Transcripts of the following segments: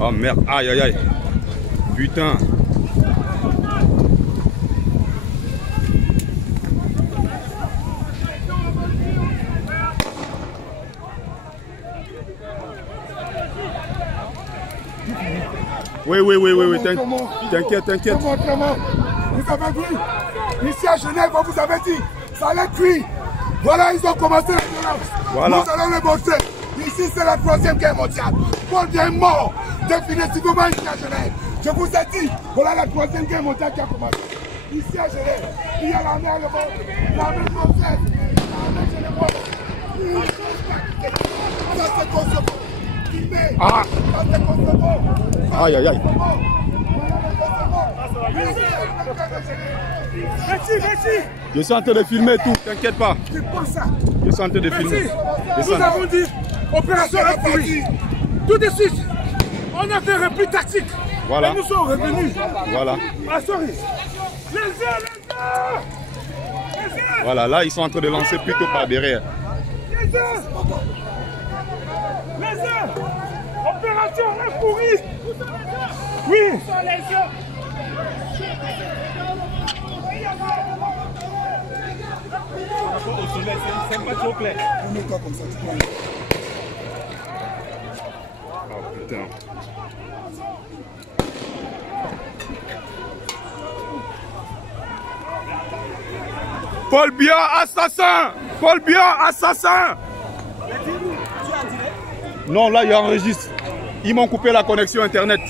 Oh merde, aïe aïe aïe. Putain. Oui, t'inquiète. Vous avez vu, ici à Genève, on vous avait dit, ça allait cuire. Voilà, ils ont commencé la violence. Voilà. Nous allons le montrer. Ici, c'est la 3e guerre mondiale. Paul est mort définitivement ici à Genève. Je vous ai dit, voilà la 3e guerre mondiale qui a commencé. Ici à Genève, il y a l'armée allemande, l'armée française, l'armée générale. Ça c'est Kosovo. Ah. Ça c'est Kosovo. Aïe aïe aïe. Je suis en train de filmer tout, t'inquiète pas. C'est pas ça. Je suis en train de filmer. Nous avons dit, opération république. Tout de suite, on a fait repli tactique. Voilà. Et nous sommes revenus. Voilà. Ah, sorry. Les airs. Voilà, là ils sont en train de lancer plutôt par derrière. Les airs. Opération république. Oui. C'est pas trop clair. Mets-toi comme ça, tu peux. Oh putain. Paul Biya, assassin! Paul Biya, assassin! Non, là il enregistre. Ils m'ont coupé la connexion internet.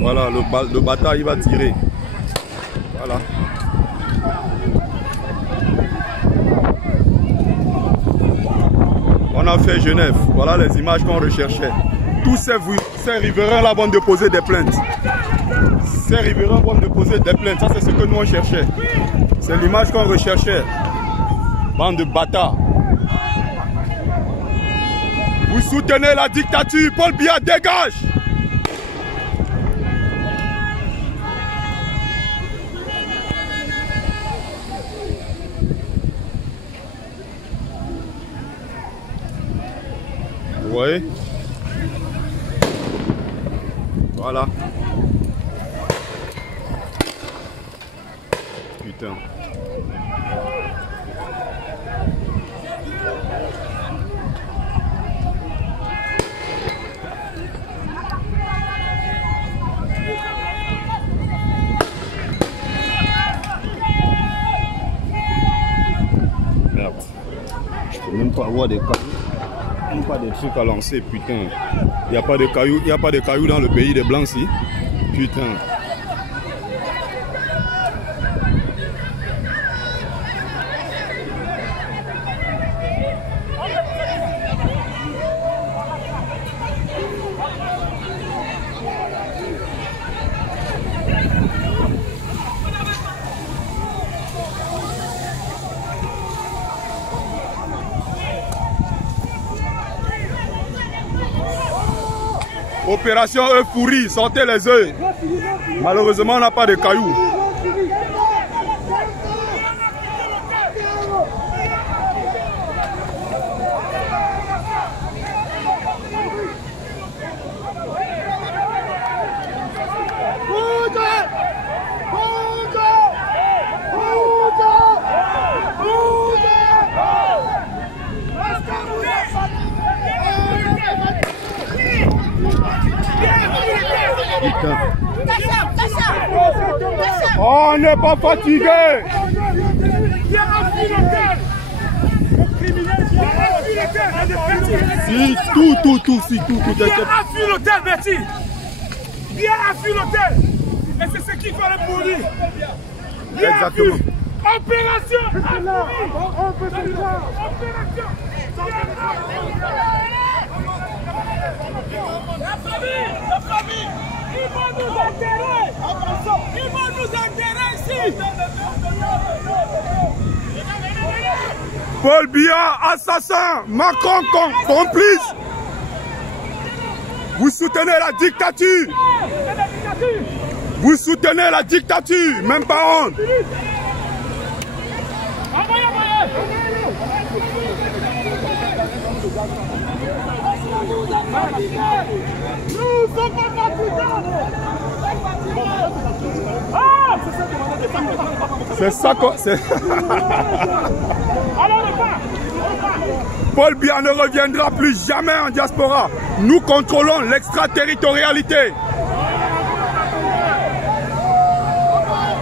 Voilà, le bâtard il va tirer. Voilà. On a fait Genève. Voilà les images qu'on recherchait. Tous ces riverains là vont déposer des plaintes. Ces riverains vont déposer des plaintes. Ça c'est ce que nous on cherchait. C'est l'image qu'on recherchait. Bande de bâtards. Vous soutenez la dictature. Paul Biya, dégage! Oui. Voilà. Putain. Merde. Je peux même pas avoir des cailloux. Pas de trucs à lancer, putain. Il n'y a pas de cailloux, dans le pays des blancs, si. Putain. Opération œuf pourri, sortez les œufs. Malheureusement, on n'a pas de cailloux. On n'est pas fatigué. Si, tout. Viens à fuir l'hôtel, Betty. Viens à fuir l'hôtel. Et c'est ce qu'il fallait pour lui. Exactement. Opération. La famille. Ils vont nous enterrer. Ils vont nous enterrer ici. Paul Biya, assassin. Macron, complice. Vous soutenez la dictature. Vous soutenez la dictature. Même pas honte. C'est ça qu'on... Paul Biya ne reviendra plus jamais en diaspora. Nous contrôlons l'extraterritorialité.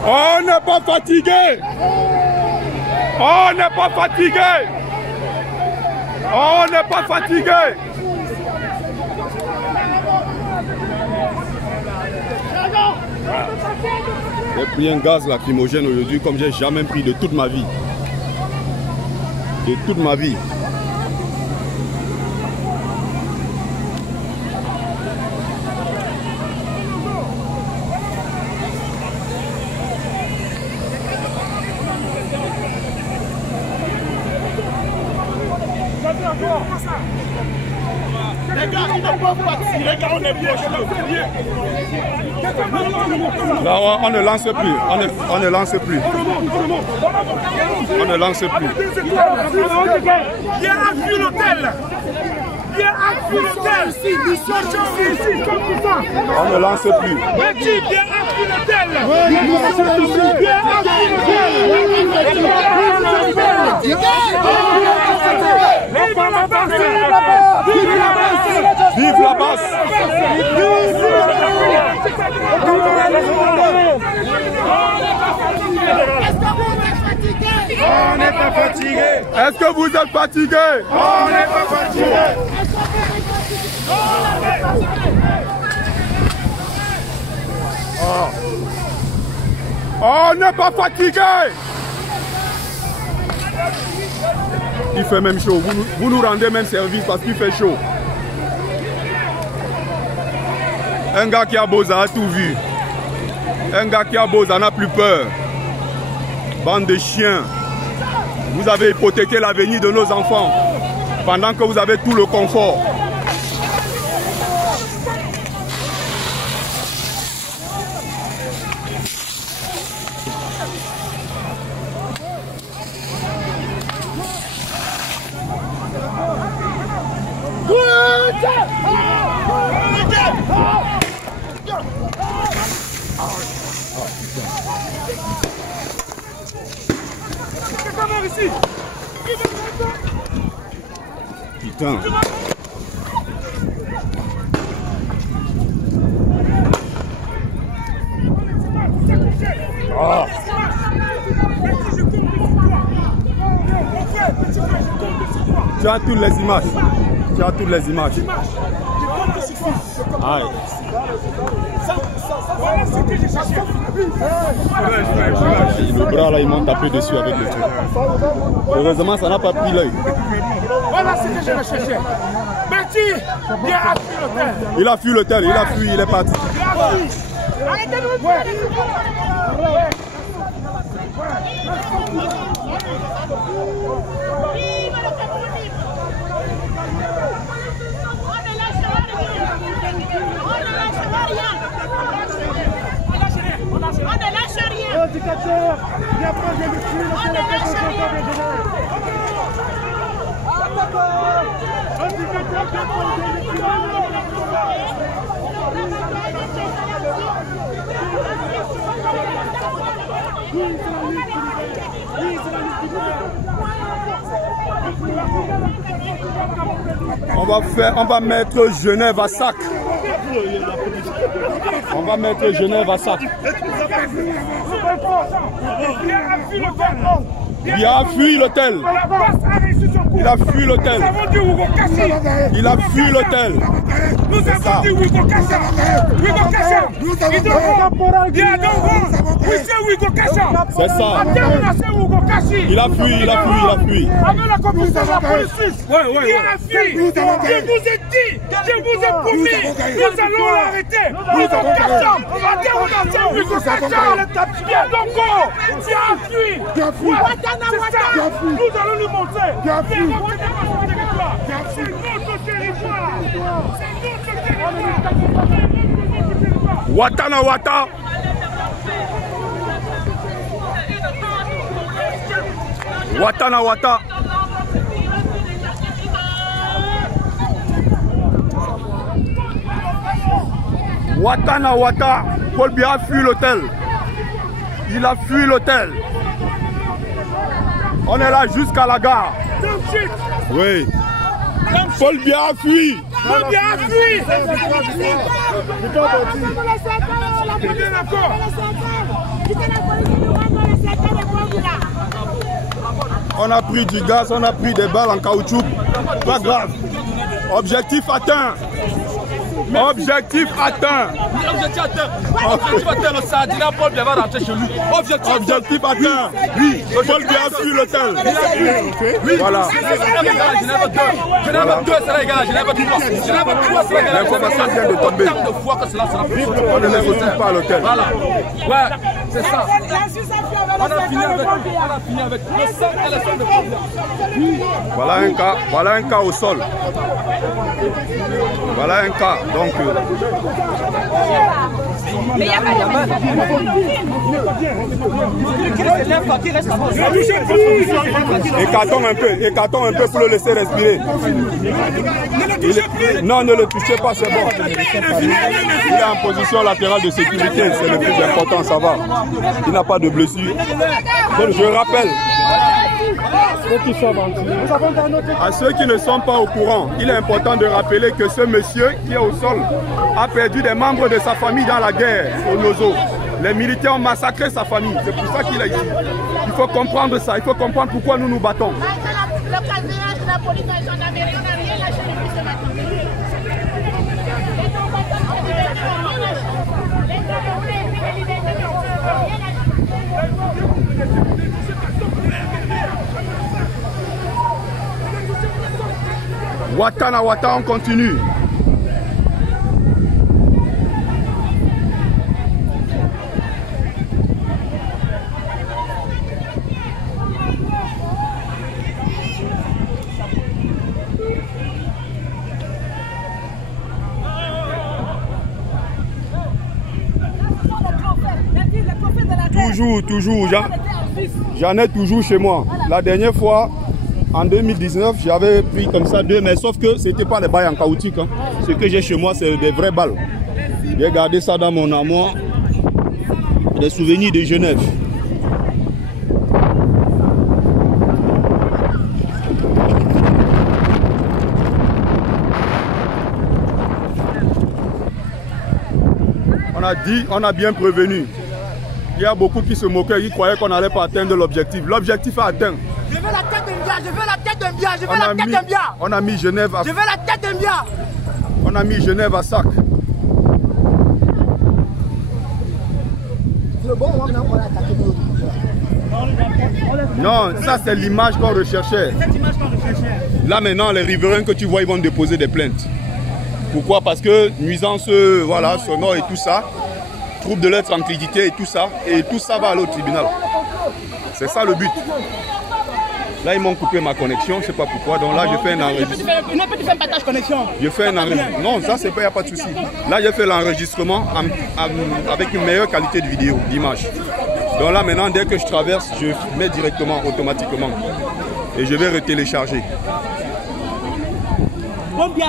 On n'est pas fatigué. On n'est pas fatigué. On n'est pas fatigué. J'ai pris un gaz lacrymogène aujourd'hui comme j'ai jamais pris de toute ma vie. De toute ma vie. Les gars, ils ne peuvent pas tirer car on est proche. Là, on ne lance plus. On ne lance plus. On ne lance plus. Viens à l'hôtel. Viens à l'hôtel. On ne lance plus. Viens à l'hôtel. Vive la basse. On n'est pas fatigué. Est-ce que vous êtes fatigué? On n'est pas fatigué. On n'est pas fatigué. Il fait même chaud. Vous nous rendez même service parce qu'il fait chaud. Un gars qui a Boza a tout vu. Un gars qui a Boza n'a plus peur. Bande de chiens. Vous avez hypothéqué l'avenir de nos enfants pendant que vous avez tout le confort. Putain. Ah. Tu as toutes les images. Tu as toutes les images. Aïe. Le bras là, ils m'ont tapé dessus avec le truc. Heureusement, ça n'a pas pris l'œil. Voilà ce que je recherchais. Betty, viens à l'hôtel. Il a fui l'hôtel, il a fui, il est parti. Arrêtez de vous faire. On ne lâche rien. Éducateur, viens prendre le fruit. On ne lâche rien. Éducateur, viens prendre le fruit. On va mettre Genève à sac. On va mettre Genève à sac. Il a fui l'hôtel. Il a fui l'hôtel. Il a fui l'hôtel. Nous avons dit Wigo Kasha. Wigo Kasha. C'est ça. Il a fui, il a fui, il a fui. Avec la complice de la police suisse. Il a fui. Je vous ai dit, je vous ai promis, nous allons l'arrêter. Nous avons 4 chambres. Nous avons 4 chambres. Viens donc, tu as fui. Nous allons lui montrer. C'est notre territoire. C'est notre territoire. Watana Wata. Watana Wata. Watana Wata. Paul Biya a fui l'hôtel. Il a fui l'hôtel. On est là jusqu'à la gare. Oui. Paul Biya a fui. Paul Biya a fui. On a pris du gaz, on a pris des balles en caoutchouc. Pas grave. Objectif atteint. Objectif atteint. Objectif atteint. Objectif atteint. Le Sadina Paul Biya va rentrer chez lui. Objectif atteint. Oui. Paul Biya a fui l'hôtel. Voilà. Genève 2 sera égal à Genève 3. Genève 3 sera égal à l'information vient de tomber. Tant de fois que cela sera fait. On ne les retrouve pas à l'hôtel. Voilà. Ouais, c'est ça. On a fini avec le sang et le sang de Paul Biya. Voilà un cas au sol. Voilà un cas. Donc, mais il n'y a pas de écartons un peu pour le laisser respirer. Non, ne le touchez pas, c'est bon. Il est en position latérale de sécurité, c'est le plus important, ça va. Il n'a pas de blessure. Donc je rappelle à ceux qui ne sont pas au courant, il est important de rappeler que ce monsieur qui est au sol a perdu des membres de sa famille dans la guerre au Nozo. Les militaires ont massacré sa famille, c'est pour ça qu'il est ici. Il faut comprendre ça, il faut comprendre pourquoi nous nous battons. Le caserage de la police et la gendarmerie, on n'a rien lâché depuis ce matin. Watana Wata, on continue. Toujours, j'en ai toujours chez moi. La dernière fois, en 2019, j'avais pris comme ça 2, mais sauf que c'était pas des balles en caoutchouc. Hein. Ce que j'ai chez moi, c'est des vraies balles. J'ai gardé ça dans mon armoire. Des souvenirs de Genève. On a dit, on a bien prévenu. Il y a beaucoup qui se moquaient, qui croyaient qu'on n'allait pas atteindre l'objectif. L'objectif est atteint. Je veux la tête de Mbia, je veux la tête de Mbia, je veux la tête de Mbia. On a mis Genève à... Je veux la tête de Mbia. On a mis Genève à sac. C'est le bon moment maintenant pour attaquer nous. Non, ça c'est l'image qu'on recherchait. Cette image qu'on recherchait. Là maintenant, les riverains que tu vois, ils vont déposer des plaintes. Pourquoi? Parce que nuisance, voilà, sonore et tout ça, trouble de leur tranquillité et tout ça va aller au tribunal. C'est ça le but. Là, ils m'ont coupé ma connexion, je ne sais pas pourquoi. Donc là, je fais un enregistrement. Une petite partage connexion. Je fais un enregistrement. Non, ça, c'est pas, il n'y a pas de souci. Là, j'ai fait l'enregistrement avec une meilleure qualité de vidéo, d'image. Donc là, maintenant, dès que je traverse, je mets directement, automatiquement. Et je vais retélécharger.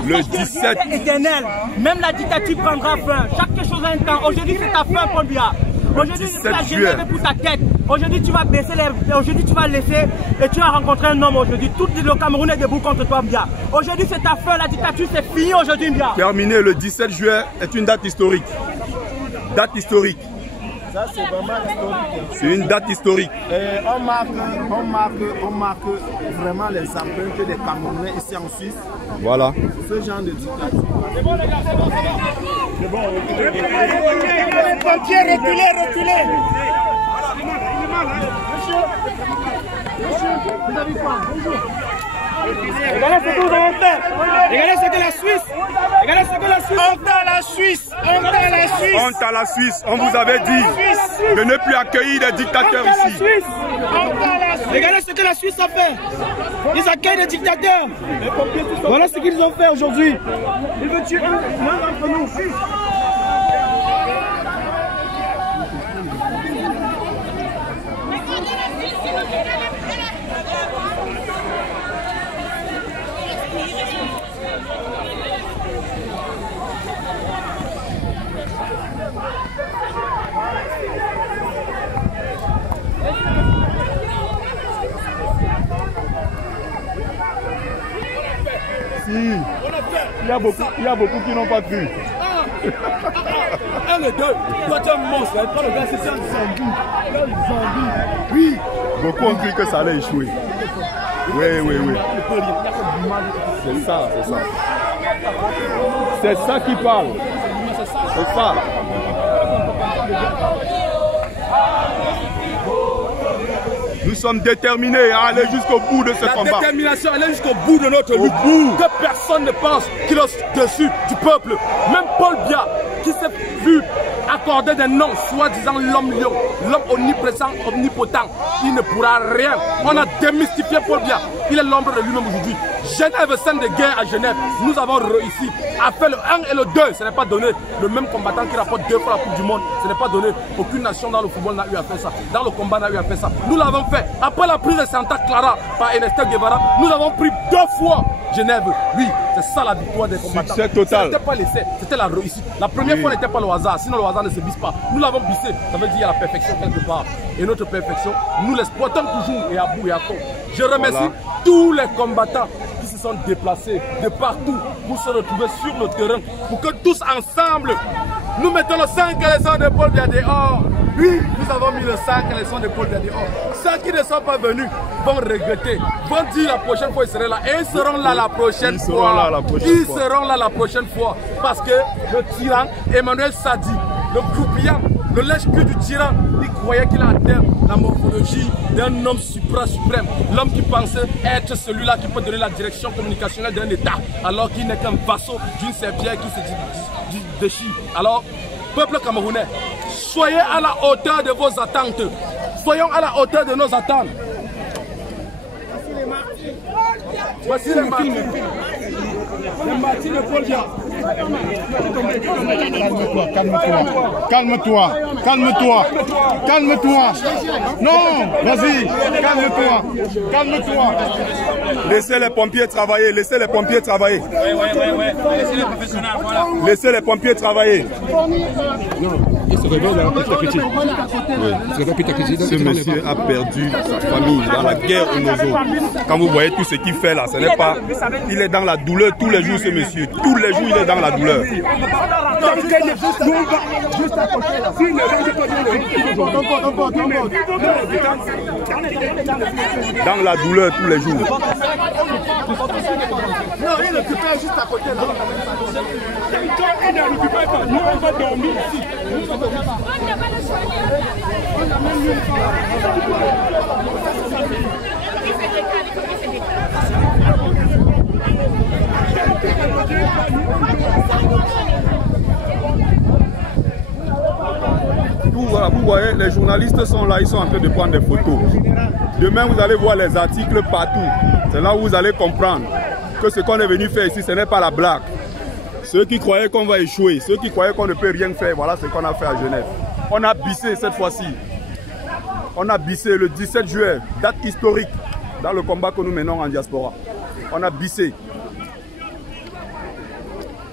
Le 17 éternel, même la dictature prendra fin. Chaque chose a un temps. Aujourd'hui, c'est ta fin, Paul Biya. Aujourd'hui, tu vas Genève pour ta tête. Aujourd'hui, tu vas baisser les... Aujourd'hui, tu vas laisser et tu vas rencontrer un homme aujourd'hui. Tout le Cameroun est debout contre toi, Biya. Aujourd'hui, c'est ta fin. La dictature, c'est fini aujourd'hui, Biya. Terminé, le 17 juillet est une date historique. Date historique. Ça, c'est vraiment historique. C'est une date historique. Et on marque vraiment les empreintes des Camerounais ici en Suisse. Voilà. Ce genre de dictature. C'est bon, les gars, c'est bon, c'est bon. C'est bon, reculez. Les pompiers, reculez. vous avez quoi? Regardez ce que vous avez fait. Regardez ce que la Suisse. Regardez ce que la Suisse. Honte à la Suisse. Honte à la Suisse. Honte à la Suisse. On vous avait dit de ne plus accueillir des dictateurs ici. Regardez ce que la Suisse a fait. Ils accueillent des dictateurs. Voilà ce qu'ils ont fait aujourd'hui. Ils veulent tuer l'un d'entre nous. Il y a beaucoup qui n'ont pas cru. Un et deux, toi tu es un monstre, toi le gars c'est un zombie. Oui, beaucoup ont cru que ça allait échouer. Oui. C'est ça. C'est ça qui parle. C'est ça. Nous sommes déterminés à aller jusqu'au bout de ce combat. La détermination, aller jusqu'au bout de notre lutte. Que personne ne pense qu'il est au-dessus du peuple. Même Paul Biya, qui s'est vu accorder des noms, soi-disant l'homme lion, l'homme omniprésent, omnipotent, il ne pourra rien. On a démystifié Paul Biya. Il est l'ombre de lui-même aujourd'hui. Genève, scène de guerre à Genève. Nous avons réussi à faire le 1 et le 2. Ce n'est pas donné. Le même combattant qui rapporte 2 fois la Coupe du Monde, ce n'est pas donné. Aucune nation dans le football n'a eu à faire ça. Dans le combat n'a eu à faire ça. Nous l'avons fait. Après la prise de Santa Clara par Ernesto Guevara, nous avons pris 2 fois Genève. Oui, c'est ça la victoire des combattants. Succès total. Ce n'était pas l'essai, c'était la réussite. La première fois n'était pas le hasard. Sinon le hasard ne se bise pas. Nous l'avons bissé. Ça veut dire qu'il y a la perfection quelque part. Et notre perfection, nous l'exploitons toujours et à bout et à fond. Je remercie tous les combattants qui se sont déplacés de partout pour se retrouver sur le terrain, pour que tous ensemble, nous mettons le 5 et les sons de Paul Biya dehors. Oui, nous avons mis le 5 et les sons de Paul Biya dehors. Ceux qui ne sont pas venus vont regretter, vont dire la prochaine fois ils seront là. Et ils seront là la prochaine fois. Ils seront là la prochaine fois. Parce que le tyran Emmanuel Sadi, le croupier, le lèche-cul du tyran, il croyait qu'il a atteint la morphologie d'un homme suprême. L'homme qui pensait être celui-là qui peut donner la direction communicationnelle d'un État, alors qu'il n'est qu'un vassau d'une serpillère qui se déchire. Alors, peuple camerounais, soyez à la hauteur de vos attentes. Soyons à la hauteur de nos attentes. Voici les martyrs. Les martyrs de Paul Biya. Calme-toi. Non, vas-y, calme-toi. Laissez les pompiers travailler, Laissez les professionnels, voilà. Laissez les pompiers travailler. Ce monsieur a perdu sa famille dans la guerre au Nozo. Quand vous voyez tout ce qu'il fait là, ce n'est pas... Il est dans la douleur tous les jours, ce monsieur. Tous les jours, il est dans la douleur. Dans la douleur tous les jours. Non, il occupait juste à côté là. Il ne l'occupait pas. Nous, on va dormir ici. Voilà, vous voyez, les journalistes sont là, ils sont en train de prendre des photos. Demain, vous allez voir les articles partout. C'est là où vous allez comprendre que ce qu'on est venu faire ici, ce n'est pas la blague. Ceux qui croyaient qu'on va échouer, ceux qui croyaient qu'on ne peut rien faire, voilà ce qu'on a fait à Genève. On a bissé cette fois-ci. On a bissé le 17 juillet, date historique dans le combat que nous menons en diaspora. On a bissé.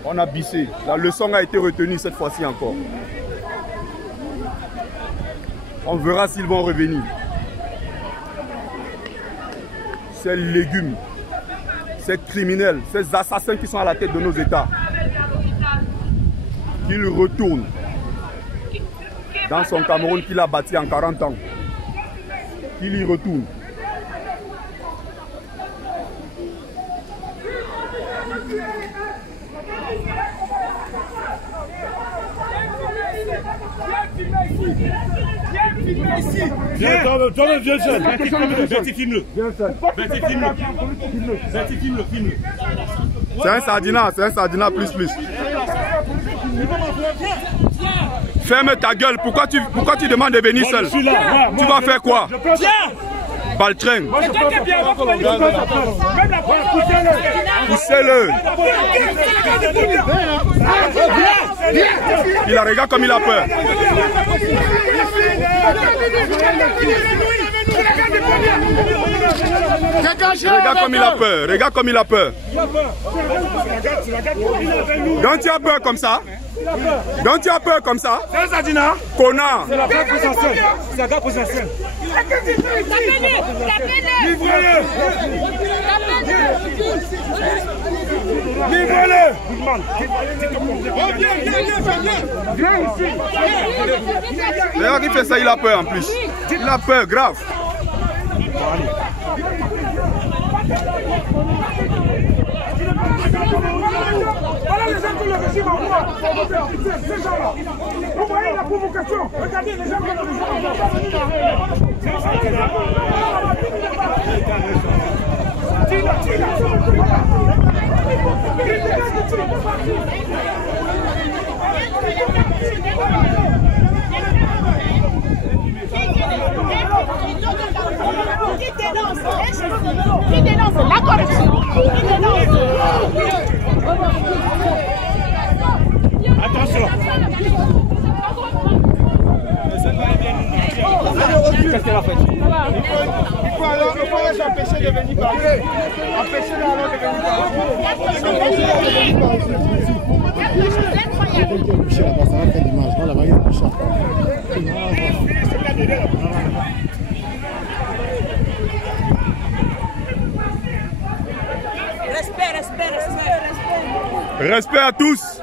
On a bissé. La leçon a été retenue cette fois-ci encore. On verra s'ils vont revenir. Ces légumes, ces criminels, ces assassins qui sont à la tête de nos États, qu'ils retournent dans son Cameroun qu'il a bâti en 40 ans. Qu'il y retourne. Viens, toi-même, viens seul. Betty, filme-le. Betty, filme-le. Betty, filme-le. C'est un sardinat, plus. Ferme ta gueule, pourquoi tu demandes de venir seul? Tu vas faire quoi? Baltrain. Poussez-le. Il regarde comme il a peur. Regarde comme il a peur. Donc tu as peur comme ça? C'est un sardinat. Connard. C'est la gare pour sa scène. C'est la gare pour sa scène. Livrez-le. Viens ici. Regarde qui fait ça, il a peur en plus. Il a peur, grave. Voilà les gens que le régime envoie. Ces gens-là. Vous voyez la provocation. Regardez les gens que le régime envoie. Qui dénonce la corruption? Qui dénonce? Attention. Qu'est-ce qu'elle a fait? Il faut alors les empêcher de venir parler. Empêcher-les alors de venir Respect à tous.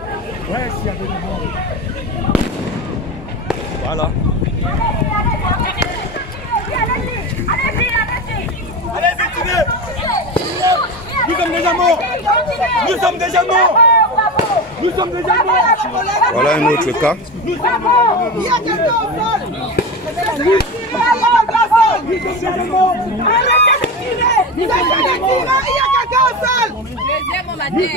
Voilà. Allez-y, tirez. Nous sommes déjà morts. Nous sommes déjà morts. Nous sommes déjà morts. Voilà un autre cas. Nous sommes morts. Il y a quelqu'un au sol. Arrêtez de tirer. Il y a quelqu'un au sol. Deuxième, on m'a dit.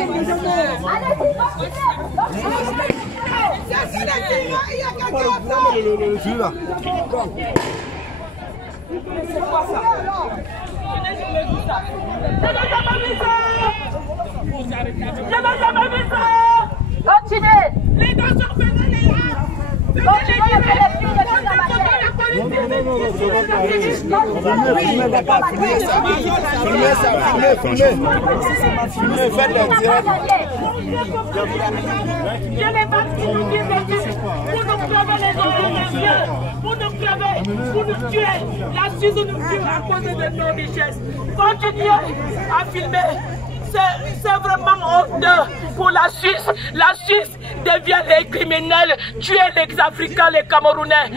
Celui-là. Continuez. Les danseurs faisaient les gars. Vous nous tuez, la Suisse nous tue à cause de nos richesses. Continuez à filmer. C'est vraiment honteux pour la Suisse. La Suisse devient les criminels, tuer les Africains, les Camerounais.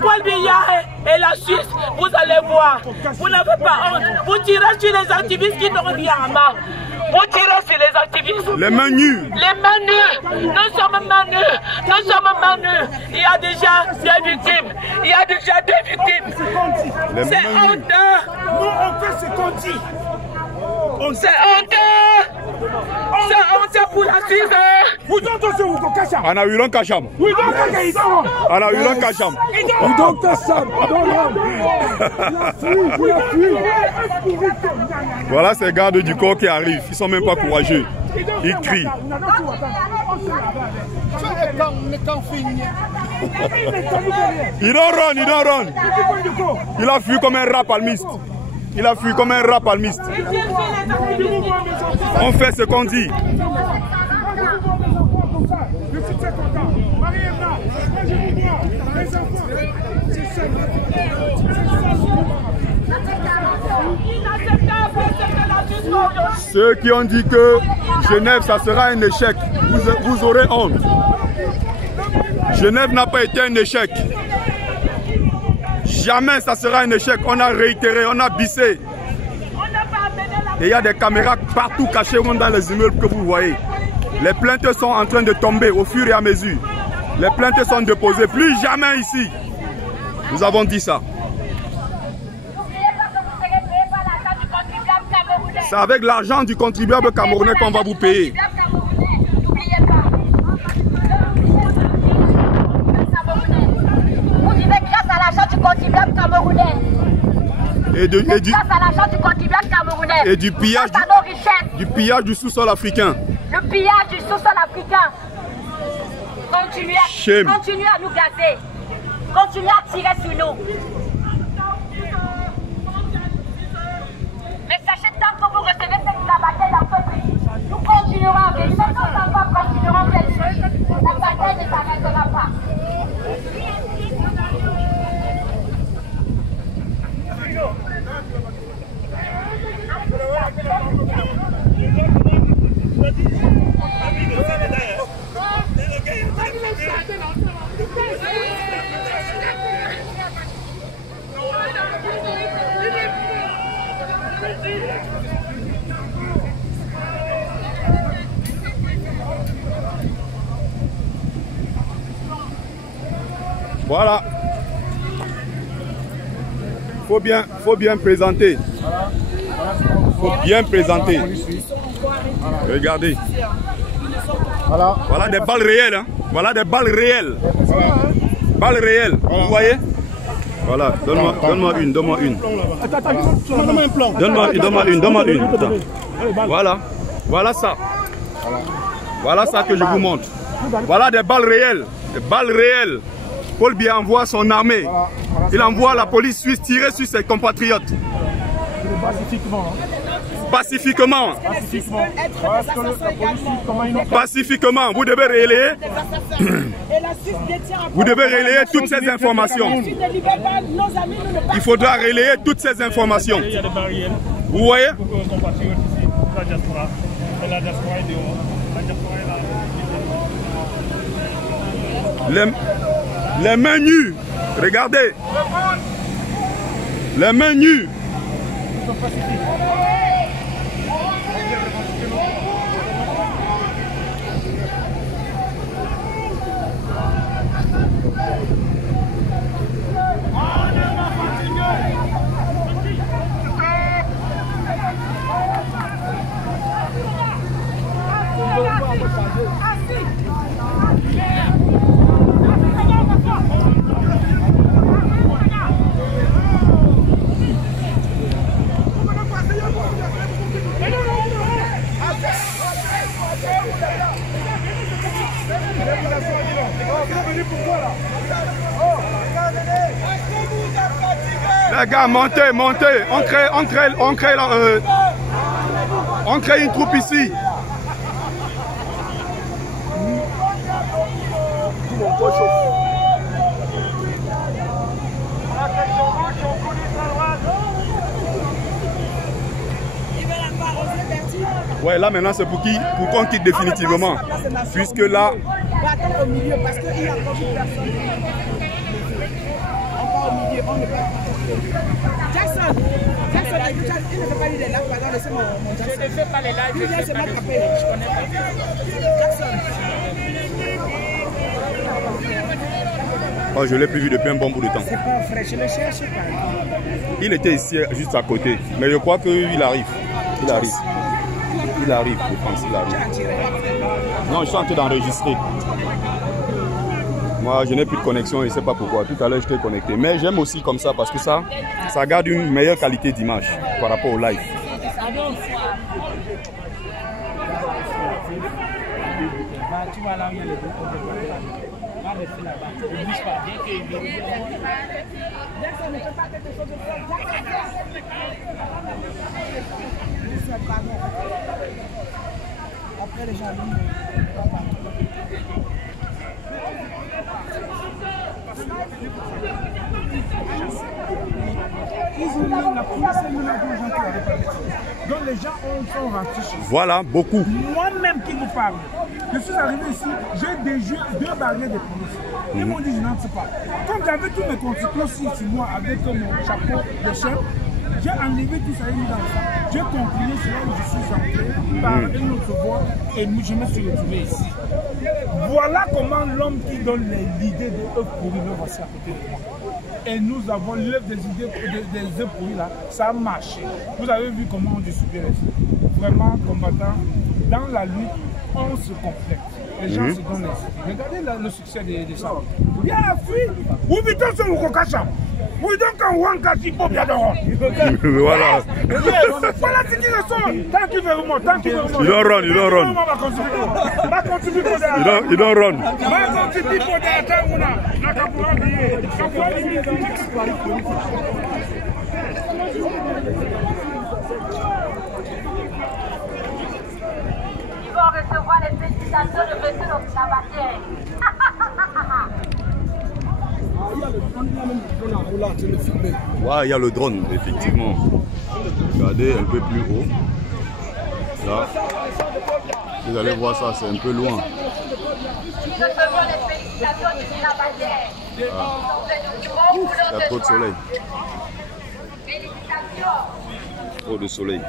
Paul Biya et la Suisse, vous allez voir. Vous n'avez pas honte. Vous tirez sur les activistes qui n'ont rien à main. Vous tirez sur les activistes. Les mains nues. Les mains nues. Nous sommes mains nues. Nous sommes mains nues. Il y a déjà des victimes. Il y a déjà des victimes. C'est honteux. Nous, on fait ce qu'on dit. C'est honteux. C'est honteux pour la Suisse. Ana Wilon Kacham. Ana Wilon Kacham. Voilà ces gardes du corps qui arrivent. Ils sont même pas courageux. Ils crient. Il don't run, il don't run. Il a fui comme un rat palmiste. Il a fui comme un rat palmiste. On fait ce qu'on dit. Ceux qui ont dit que Genève, ça sera un échec, vous aurez honte. Genève n'a pas été un échec. Jamais ça sera un échec. On a réitéré, on a bissé. Et il y a des caméras partout cachées dans les immeubles que vous voyez. Les plaintes sont en train de tomber au fur et à mesure. Les plaintes sont déposées. Plus jamais ici. Nous avons dit ça. C'est avec l'argent du contribuable camerounais qu'on va vous payer. Vous vivez grâce à l'argent du contribuable camerounais. Et grâce à l'argent du contribuable camerounais. Et du pillage grâce à nos richesses. Du pillage du sous-sol africain. Le pillage du sous-sol africain. Continuez à nous gazer. Continuez à tirer sur nous. Mais sachez, tant que vous recevez cette bataille dans ce pays, nous continuerons à vivre. Tant que nos enfants continueront à vivre, la bataille ne s'arrêtera pas. Voilà. Faut bien présenter. Faut bien présenter. Regardez. Voilà des balles réelles. Hein. Voilà des balles réelles. Balles réelles. Vous voyez? Voilà. Donne-moi une. Donne-moi une. Voilà. Voilà ça. Voilà ça que je vous montre. Voilà des balles réelles. Des balles réelles. Paul Biya envoie son armée. Il envoie la police suisse tirer sur ses compatriotes. Pacifiquement. Pacifiquement. Vous devez relayer. Vous devez relayer toutes ces informations. Il faudra relayer toutes ces informations. Vous voyez? Les mains nues. Regardez. Les mains nues. Les gars, montez. On crée une troupe ici. Ouais, là maintenant c'est pour qu'on quitte définitivement. Puisque là. On va attendre au milieu parce qu'il y a encore une personne. On va au milieu, on ne va pas. Jackson, il ne fait pas les lives, pardon, laissez-moi mon Jackson. Je ne fais pas les lives, je ne fais pas je connais pas. Jackson. Oh, je ne l'ai plus vu depuis un bon bout de temps. C'est pas vrai, je le cherche pas. Il était ici, juste à côté. Mais je crois qu'il arrive. Il arrive, je pense, il arrive. Non, je suis en train d'enregistrer. Moi, je n'ai plus de connexion, je ne sais pas pourquoi. Tout à l'heure, je t'ai connecté. Mais j'aime aussi comme ça parce que ça garde une meilleure qualité d'image par rapport au live. Tu vas là où il y a les deux. Va rester là-bas. Ne bouge pas. Bien que Jackson ne fait pas quelque chose de ça. Après les gens ils ont mis la police et nous avons des gens qui n'avaient pas de choses. Donc les gens sont rentrés chez eux. Voilà, beaucoup. Moi-même qui vous parle, je suis arrivé ici, j'ai deux barrières de police. Ils m'ont dit je n'entre pas. Comme j'avais tous mes contrôles sur moi avec mon chapeau de chef, J'ai enlevé tout ça et mis dans ça. J'ai continué sur là où je suis entré par une autre voie et je me suis retrouvé ici. Voilà comment l'homme qui donne l'idée de œufs pourris va passer à côté de moi. Et nous avons l'œuvre des idées des œufs pourris là, ça a marché. Vous avez vu comment on distribue les œufs. Vraiment combattant, dans la lutte, on se complète. Les gens se donnent les idées. Regardez le succès des ça. Bien la fuite. Ou vite on se recache. Oui, donc on voit un cas qui peut bien dormir. Voilà. Voilà ce qu'ils sont. Tant qu'il veut remonter, tant qu'il veut remonter. You don't run, you don't run. You don't run. Ils vont recevoir les félicitations de monsieur l'observateur. Ouais, il y a le drone, effectivement. Regardez un peu plus haut. Là, vous allez voir ça, c'est un peu loin. Nous recevons les félicitations du observateur. Il y a trop de soleil. Félicitations. Trop de soleil.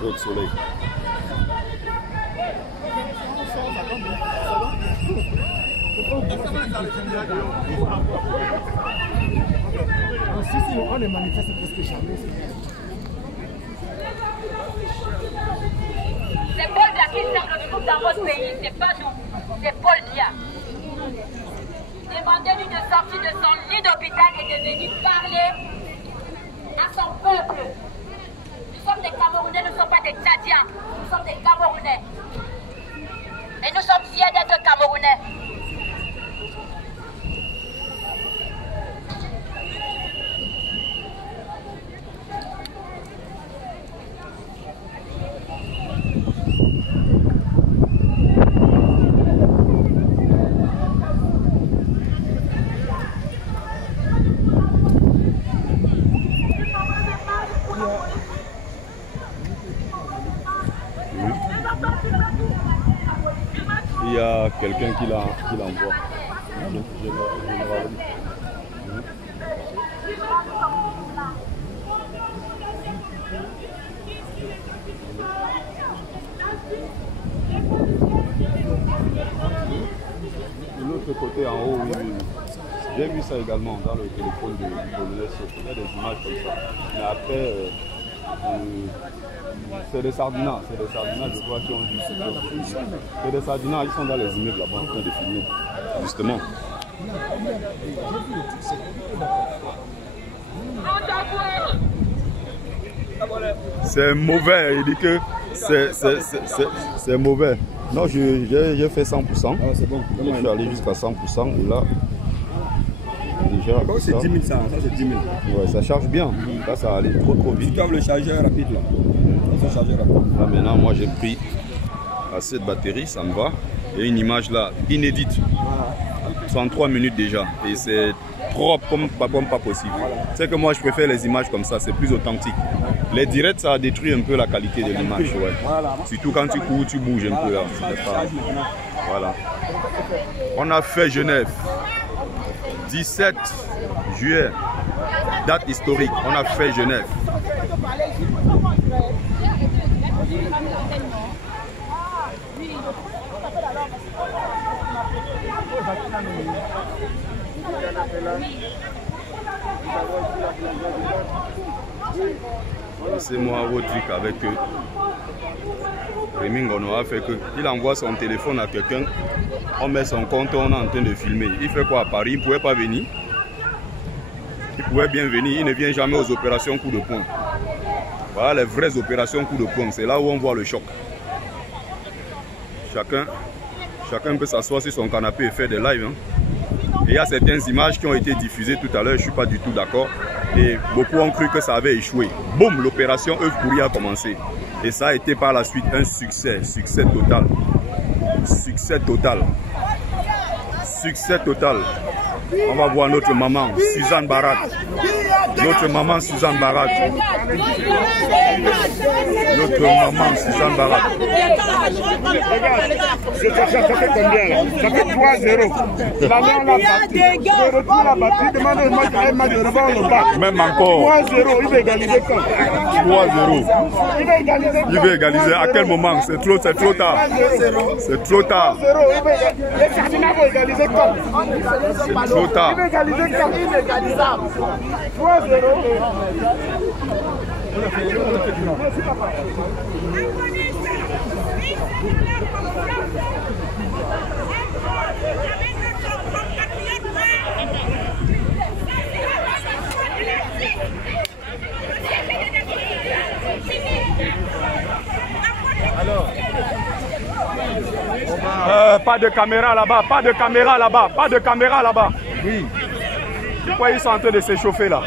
Trop de soleil. On les manifeste presque jamais. C'est Paul Biya qui sert le trouble dans votre pays, c'est pas nous, c'est Paul Biya. Demandez-lui de sortir de son lit d'hôpital et de venir parler à son peuple. Nous sommes des Camerounais, nous ne sommes pas des Tchadiens, nous sommes des Camerounais. Et nous sommes fiers d'être Camerounais. Il y a quelqu'un qui l'envoie. De l'autre côté en haut, oui. J'ai vu ça également dans le téléphone de colonel Sow. Il y a des images comme ça. Mais après, c'est des sardinats, je vois, qui ont vu. C'est des sardinats, ils sont dans les immeubles là-bas en train de filmer, justement. C'est mauvais, il dit que c'est mauvais. Non, j'ai fait 100%. Ah, c'est bon. Je suis allé jusqu'à 100% et là, déjà. C'est 10 000 ça c'est 10 000. Ouais, ça charge bien. Là, ça allait trop vite. Tu le chargeur rapide là. Là maintenant, moi j'ai pris assez de batterie, ça me va. Il y a une image là, inédite. 63 minutes déjà. Et c'est propre comme pas possible. C'est que moi je préfère les images comme ça, c'est plus authentique. Les directs, ça détruit un peu la qualité de l'image. Ouais. Surtout quand tu cours, tu bouges un peu là. Voilà. On a fait Genève. 17 juillet. Date historique. On a fait Genève. C'est moi Rodrigue avec eux. Rémi Ngono a fait que il envoie son téléphone à quelqu'un, on met son compte, on est en train de filmer. Il fait quoi à Paris? Il ne pouvait pas venir. Il pouvait bien venir, il ne vient jamais aux opérations coup de poing. Voilà les vraies opérations coup de poing, c'est là où on voit le choc. Chacun peut s'asseoir sur son canapé et faire des lives. Hein. Et il y a certaines images qui ont été diffusées tout à l'heure, je ne suis pas du tout d'accord. Et beaucoup ont cru que ça avait échoué. Boum, l'opération œuf pourri a commencé. Et ça a été par la suite un succès total. Succès total. Succès total. On va voir notre maman, Suzanne Barat. Notre maman Suzanne Barak. Notre maman Suzanne Barak. Ça fait combien là? Ça fait 3-0. La main l'a battu. Le retour l'a battu. Demande un match de revanche le bat. Même encore. 3-0. Il va égaliser quand? 3-0. Il va égaliser quand? Il va égaliser. À quel moment? C'est trop tard. C'est trop tard. 3-0. Les Cardinals vont égaliser quand? C'est trop tard. Il va égaliser quand? Inégalisable. 3-0. Pas de caméra là-bas, pas de caméra là-bas, pas de caméra là-bas. Oui. Pourquoi ils sont en train de s'échauffer là?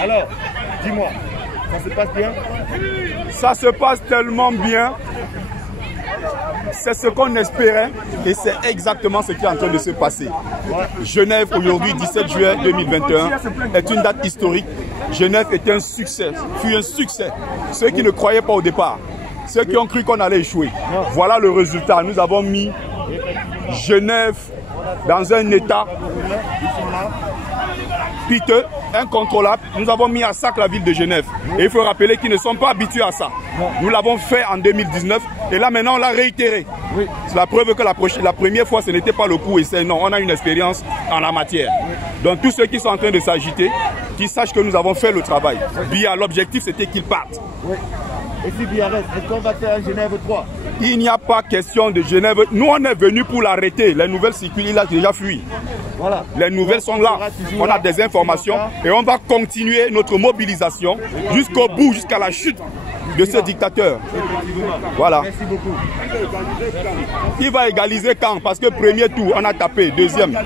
Alors, dis-moi, ça se passe bien? Ça se passe tellement bien. C'est ce qu'on espérait et c'est exactement ce qui est en train de se passer. Genève aujourd'hui, 17 juillet 2021, est une date historique. Genève est un succès, fut un succès. Ceux qui ne croyaient pas au départ, ceux qui ont cru qu'on allait échouer. Voilà le résultat. Nous avons mis Genève dans un état piteux, incontrôlable. Nous avons mis à sac la ville de Genève. Et il faut rappeler qu'ils ne sont pas habitués à ça. Nous l'avons fait en 2019 et là maintenant on l'a réitéré. C'est la preuve que la première fois ce n'était pas le coup et c'est non, on a une expérience en la matière. Donc tous ceux qui sont en train de s'agiter, qu'ils sachent que nous avons fait le travail. Bia, l'objectif c'était qu'ils partent. Et si Bia reste, est-ce qu'on va faire Genève 3? Il n'y a pas question de Genève. Nous on est venus pour l'arrêter. Les nouvelles circulent, il a déjà fui. Voilà. Les nouvelles sont là. On a des informations et on va continuer notre mobilisation jusqu'au bout, jusqu'à la chute de ce dictateur. Voilà. Merci beaucoup. Il va égaliser quand? Parce que premier tour, on a tapé. Deuxième.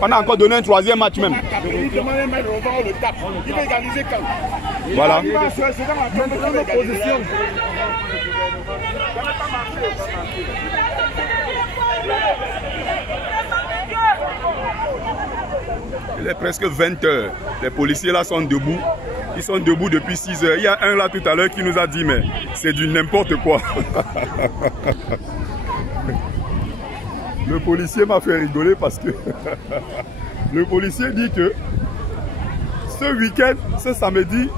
On a encore donné un troisième match même. Il va égaliser quand? Voilà. Il est presque 20 h. Les policiers là sont debout. Ils sont debout depuis 6 h. Il y a un là tout à l'heure qui nous a dit mais c'est du n'importe quoi. Le policier m'a fait rigoler parce que le policier dit que ce week-end, ce samedi,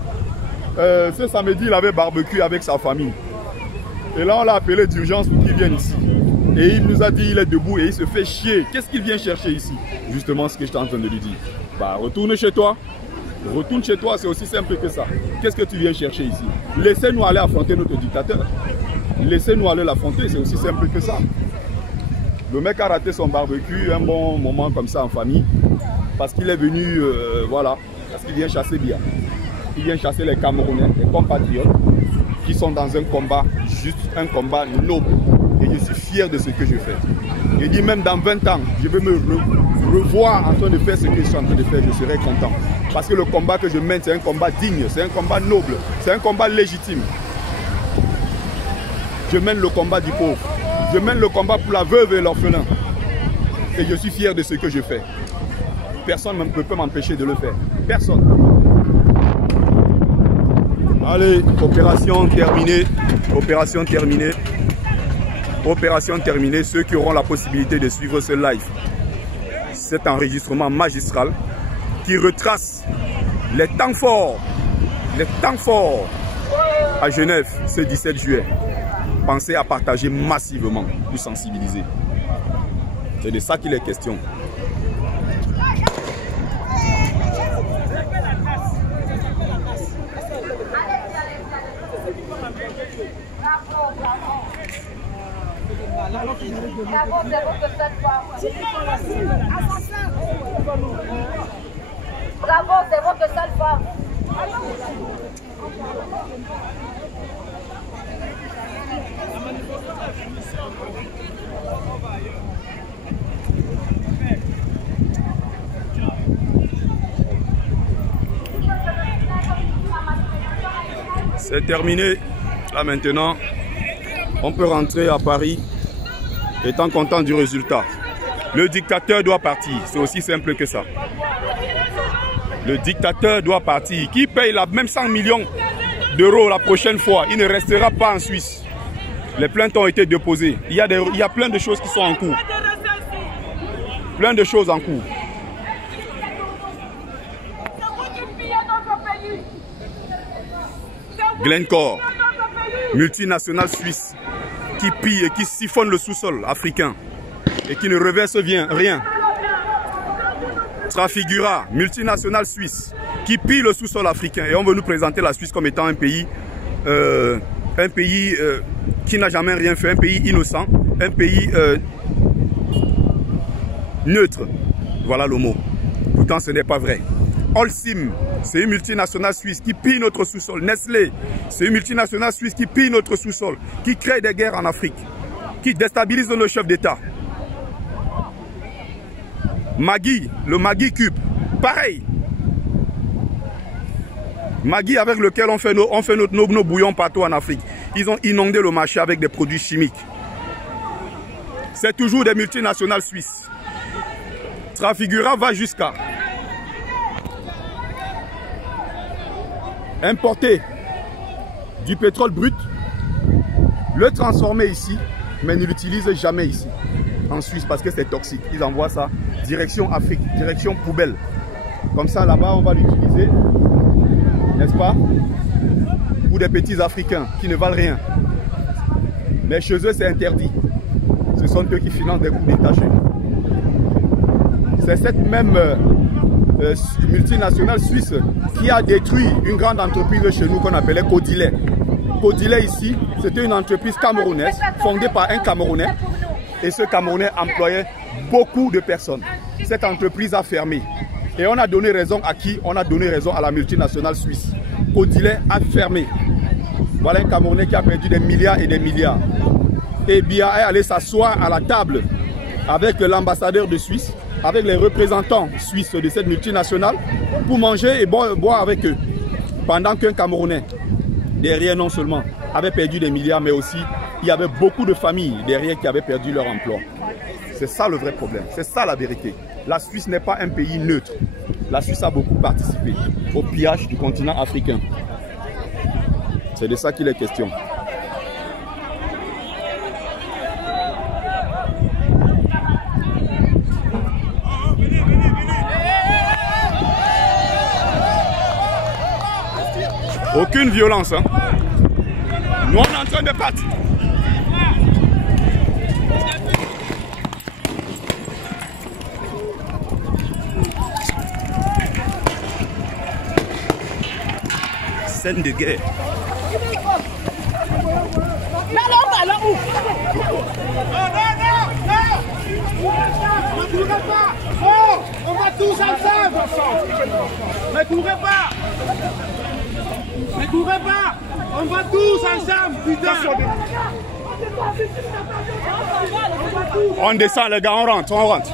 il avait barbecue avec sa famille. Et là, on l'a appelé d'urgence pour qu'il vienne ici. Et il nous a dit il est debout et il se fait chier. Qu'est-ce qu'il vient chercher ici? Justement ce que j'étais en train de lui dire. Bah, retourne chez toi. Retourne chez toi, c'est aussi simple que ça. Qu'est-ce que tu viens chercher ici? Laissez-nous aller affronter notre dictateur. Laissez-nous aller l'affronter, c'est aussi simple que ça. Le mec a raté son barbecue, un bon moment comme ça en famille. Parce qu'il est venu, voilà, parce qu'il vient chasser Bia. Il vient chasser les Camerounais, les compatriotes, qui sont dans un combat, juste un combat noble. Et je suis fier de ce que je fais. Je dis même dans 20 ans, je vais me revoir en train de faire ce que je suis en train de faire, je serai content. Parce que le combat que je mène, c'est un combat digne, c'est un combat noble, c'est un combat légitime. Je mène le combat du pauvre. Je mène le combat pour la veuve et l'orphelin. Et je suis fier de ce que je fais. Personne ne peut m'empêcher de le faire. Personne. Allez, opération terminée. Opération terminée. Opération terminée. Ceux qui auront la possibilité de suivre ce live, cet enregistrement magistral qui retrace les temps forts à Genève ce 17 juillet. Pensez à partager massivement pour sensibiliser. C'est de ça qu'il est question. Bravo, c'est votre seule femme. Bravo, c'est votre seule femme. C'est terminé. Là maintenant, on peut rentrer à Paris étant content du résultat. Le dictateur doit partir. C'est aussi simple que ça. Le dictateur doit partir. Qui paye même 100 millions d'euros la prochaine fois, il ne restera pas en Suisse. Les plaintes ont été déposées. Il y a plein de choses qui sont en cours. Plein de choses en cours. Glencore, multinationale suisse, qui pille et qui siphonne le sous-sol africain et qui ne reverse rien. Trafigura, multinationale suisse, qui pille le sous-sol africain. Et on veut nous présenter la Suisse comme étant un pays qui n'a jamais rien fait, un pays innocent, un pays neutre. Voilà le mot. Pourtant, ce n'est pas vrai. Holcim, c'est une multinationale suisse qui pille notre sous-sol. Nestlé, c'est une multinationale suisse qui pille notre sous-sol, qui crée des guerres en Afrique, qui déstabilise le chef d'État. Maggi, le Maggi Cube, pareil. Maggi avec lequel on fait nos bouillons partout en Afrique. Ils ont inondé le marché avec des produits chimiques. C'est toujours des multinationales suisses. Trafigura va jusqu'à importer du pétrole brut, le transformer ici, mais ne l'utilisent jamais ici, en Suisse, parce que c'est toxique. Ils envoient ça direction Afrique, direction poubelle. Comme ça, là-bas, on va l'utiliser, n'est-ce pas, pour des petits Africains qui ne valent rien. Mais chez eux, c'est interdit. Ce sont eux qui financent des coups détachés. C'est cette même multinationale suisse qui a détruit une grande entreprise chez nous qu'on appelait Codilet. Codilet ici, c'était une entreprise camerounaise fondée par un Camerounais. Et ce Camerounais employait beaucoup de personnes. Cette entreprise a fermé. Et on a donné raison à qui? On a donné raison à la multinationale suisse. Codilet a fermé. Voilà un Camerounais qui a perdu des milliards et des milliards. Et Biya est allé s'asseoir à la table avec l'ambassadeur de Suisse, avec les représentants suisses de cette multinationale, pour manger et boire avec eux. Pendant qu'un Camerounais, derrière non seulement, avait perdu des milliards, mais aussi il y avait beaucoup de familles derrière qui avaient perdu leur emploi. C'est ça le vrai problème, c'est ça la vérité. La Suisse n'est pas un pays neutre. La Suisse a beaucoup participé au pillage du continent africain. C'est de ça qu'il est question. Aucune violence, hein. Nous, on est en train de battre. Scène de guerre. Là où? Ne courez pas. Oh, on va tous ensemble. Ne courez pas. Ne courez pas. On va tous ensemble, putain. On descend les gars, on rentre, on rentre.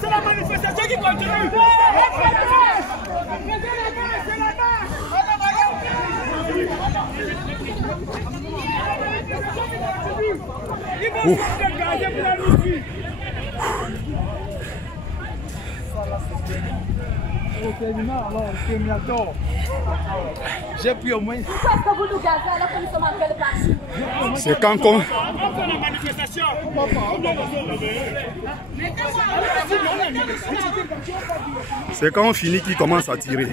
C'est la manifestation qui continue. J'ai pris au moins. Pourquoi est-ce que vous nous gazez alors que nous sommes en train de partir? C'est quand qu'on... On fait la manifestation. C'est quand on finit qu'il commence à tirer.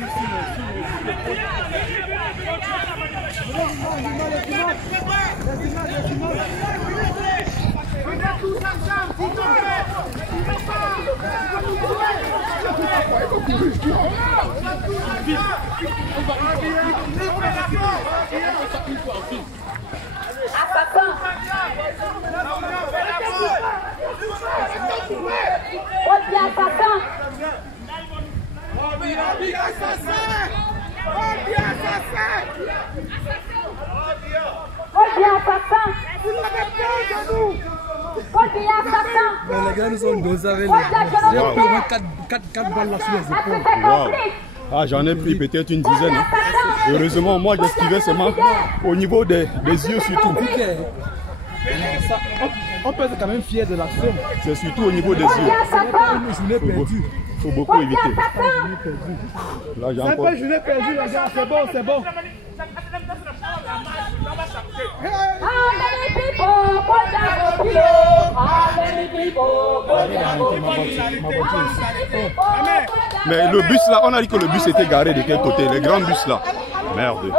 Mais les gars nous sont dosés avec les 4 balles là sur les épaules. Wow. Ah, j'en ai pris peut-être une dizaine. Hein. Heureusement, moi j'esquivais seulement au niveau des yeux surtout. Ça, on peut être quand même fier de la somme. C'est surtout au niveau des yeux. Il faut beaucoup éviter. Là, j'ai encore... C'est pas je l'ai perdu, les gars. C'est bon, c'est bon. Mais le bus là, on a dit que le bus était garé de quel côté? Les grands bus là. Merde.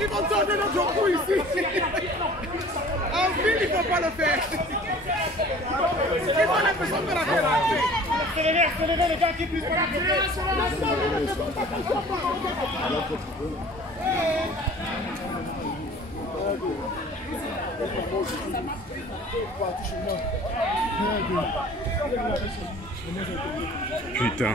Ils vont tourner notre coup ici. En ville, il ne faut pas le faire. Ils ont l'impression de la faire. Accélérez, les gars qui puissent pas Putain.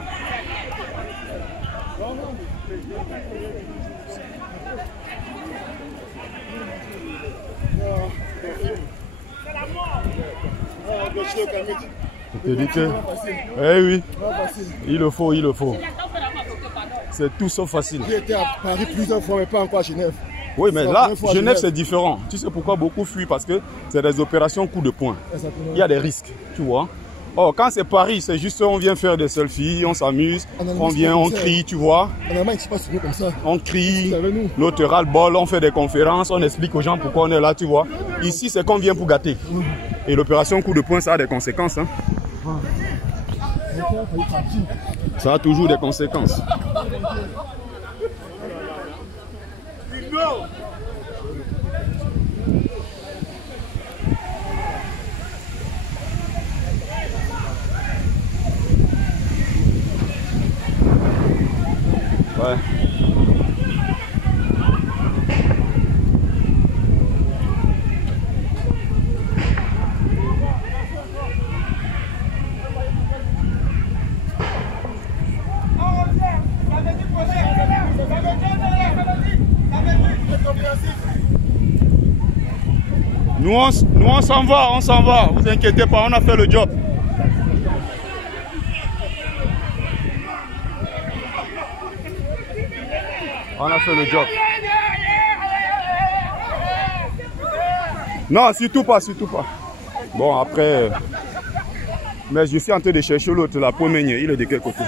Je te dis que... Eh oui, il le faut, il le faut. C'est tout sauf facile. J'ai été à Paris plusieurs fois, mais pas encore à Genève. Oui, mais là, Genève, c'est différent. Tu sais pourquoi beaucoup fuient? Parce que c'est des opérations coup de poing. Il y a des risques, tu vois. Oh, quand c'est Paris, c'est juste on vient faire des selfies, on s'amuse, on vient, on crie, tu vois. En Allemagne, c'est pas souvent comme ça. On crie, l'autre ras-le-bol, on fait des conférences, on explique aux gens pourquoi on est là, tu vois. Ici, c'est qu'on vient pour gâter. Et l'opération coup de poing, ça a des conséquences. Hein. Ça a toujours des conséquences. Ouais. Nous on s'en va, vous inquiétez pas, on a fait le job. On a fait le job. Non, surtout pas, surtout pas. Bon, après... Mais je suis en train de chercher l'autre, la première, il est de quel côté?